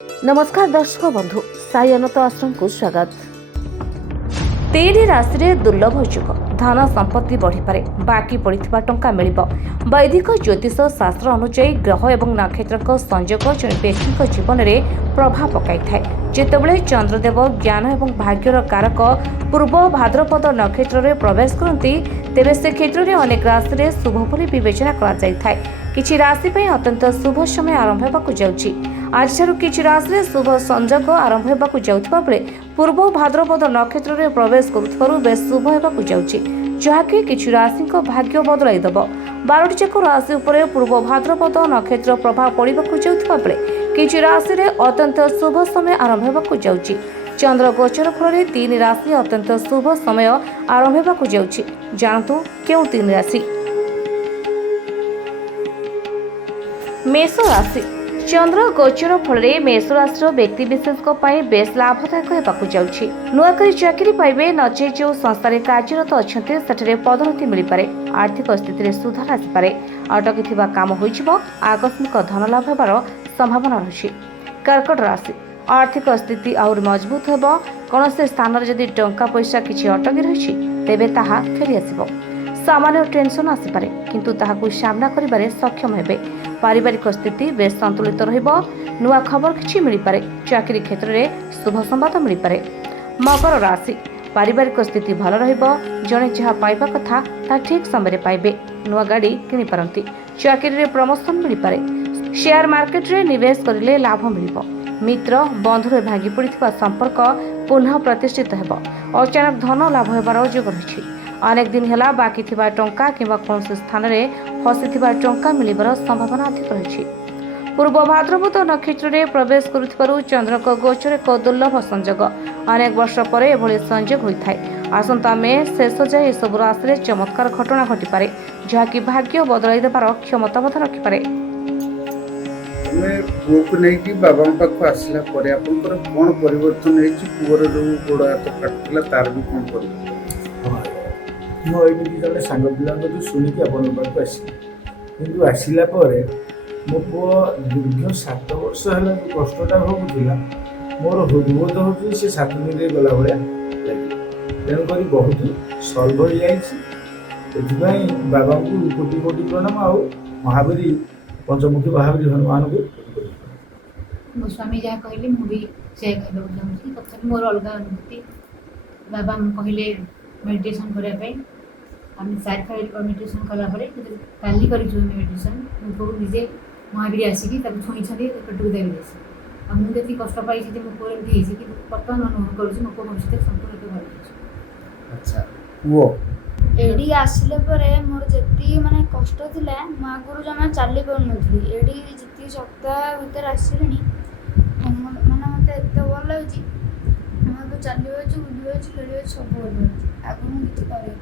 नमस्कार दर्शक बंधु साई अनंत आश्रम को स्वागत। 3 राशि रे दुर्लभ योग धन संपत्ति बढ़ी पारे बाकी पड़िथिबा टंका मिलिबो। वैदिक ज्योतिष शास्त्र अनुसार ग्रह एवं नक्षत्र संयोग जन व्यक्ति जीवन में प्रभाव पकाई थाए। जेतेबेले चंद्रदेव ज्ञान एवं भाग्यर कारक पूर्व भाद्रपद नक्षत्र में प्रवेश करती तेबे से क्षेत्र में अनेक राशि रे शुभ बोली विवेचना करा जाय थाए। किछि राशि पे अत्यंत शुभ समय आरंभ हेबाकु जाउछि। आज किछि राशि रे शुभ संयोग आरंभ हेबाकु जाउथबा बेले पूर्व भाद्रपद नक्षत्र में प्रवेश करुथबारु बेस शुभ हेबाकु जाउछि, जहाँकि किछि राशिको भाग्य बदलाई देब। 12टी जाक राशि उपरे पूर्व भाद्रपद नक्षत्र प्रभाव पड़िबाकु जाउथबा बेले किछि राशि रे अत्यंत शुभ समय आरंभ हेबाकु जाउछि। चंद्र गोचर फल 3 राशि अत्यंत शुभ समय आरंभ हेबाकु जाउछि। जानतु केउ 3 राशि। मेष राशि। चंद्र गोचर फल मेष राशि व्यक्ति विशेष बेस लाभदायक होगाकू जाउछि। नुआकरी चाकरी पाइबे नचे जो संस्थारे कार्यरत अछन्ते सेठरे पदोन्नति मिल पारे। आर्थिक स्थिति रे सुधार आसी पारे। अटकीथिबा काम होइछिबो। आकस्मिक धन लाभ हेबार संभावना रहिछि। कर्कट राशि। आर्थिक स्थिति और मजबूत हेबो। कोनोसे स्थान रे जदि टंका पैसा किछि अटकी रहिछि तेबे ताहा फेरि आसीबो। सामान्य टेंशन आसी पारे किंतु ताहाकू सामना करिबारे सक्षम हेबे। पारिवारिक स्थिति बेस संतुलित रहिबो। नुआ खबर किछि मिल पारे। चाकरी क्षेत्र में शुभ संवाद मिल पारे। मकर राशि। पारिवारिक स्थिति भल रहिबो। जणे जहा पाइबा कथा ता ठीक समय रे पाइबे। नुआ गाड़ी किनि पारंती। चाकरी रे प्रमोशन मिल पारे। शेयर मार्केट रे निवेश करिले लाभ मिलिबो। मित्र बंधु रे भागी पड़िथिबा संपर्क पुनः प्रतिष्ठित हेबो। अचानक धन लाभ हेबार योग रहिछि। अनेक दिन हेला बाकी थिबा टंका किंवा कौनसी स्थान रे फसिथिबा टंका मिलिबार संभावना अधिक रहिछि। पूर्व भाद्रपद नक्षत्र रे प्रवेश करुथिबारु चंद्रक गोचर एक दुर्लभ संयोग। अनेक वर्ष परे एभଳି संयोग होइथाय। आसंता मे शेष जाय सब राशि रे चमत्कार घटना घटी पारे, जहाँकि भाग्य बदलाई देबार क्षमता मत रखि पारे। हमें पुओ को नहीं कि बाबा पाखु आसला परे आपनकर कोन परिवर्तन हेछि। पुओर जो गोड़ हाथ काटला तार भी कोन परिवर्तन। ମୁଁ ଏମିତି ଜଣେ ସାଙ୍ଗ ପିଲାଙ୍କଠୁ ଶୁଣିକି ଆପଣଙ୍କ ପାଖକୁ ଆସିଲି। କିନ୍ତୁ ଆସିଲା ପରେ ମୋ ପୁଅ ଦୀର୍ଘ 7 ବର୍ଷ ହେଲା ଯେଉଁ କଷ୍ଟଟା ଭୋଗୁଥିଲା ମୋର ହୃଦବୋଧ ହେଉଛି ସେ 7 ଦିନରେ ଗଲା ଭଳିଆ ଲାଗିଲା। ତେଣୁକରି ବହୁତ ସଲ୍ଭ ହୋଇଯାଇଛି। ସେଥିପାଇଁ ବାବାଙ୍କୁ କୋଟି କୋଟି ପ୍ରଣାମ ଆଉ ମହାବୀର ପଞ୍ଚମୁଖୀ ମହାବୀର ହନୁମାନଙ୍କୁ କୋଟି କୋଟି ପ୍ରଣାମ। ମୋ ସ୍ୱାମୀ ଯାହା କହିଲେ ମୁଁ ବି ସେୟା କହିବାକୁ ଚାହୁଁଛି। ତଥାପି ମୋର ଅଲଗା ଅନୁଭୂତି। ବାବା କହିଲେ मेडिटेशन करने आम 4 थर मेडिटेशन कलापर काली कर मेडिटेशन मुझे निजे महावीर आसिक छुई पेटू देवी मुझे कष्ट पाई मो पुओ एमती कि बर्तमान अनुभव करुँच मो पुओ भविष्य संपूर्ण भल अच्छा पुओ एडी आसिले परे मोर जति माने कष्ट थिला म आगुरु जमा चाली पाउ नथली। एडी जति सप्ताह भीतर आसिलेनी माने मते एते भल लागुची। म तो चाली होची बुझी होची खेली होची सब भल लागुची। आगु मु किछि करे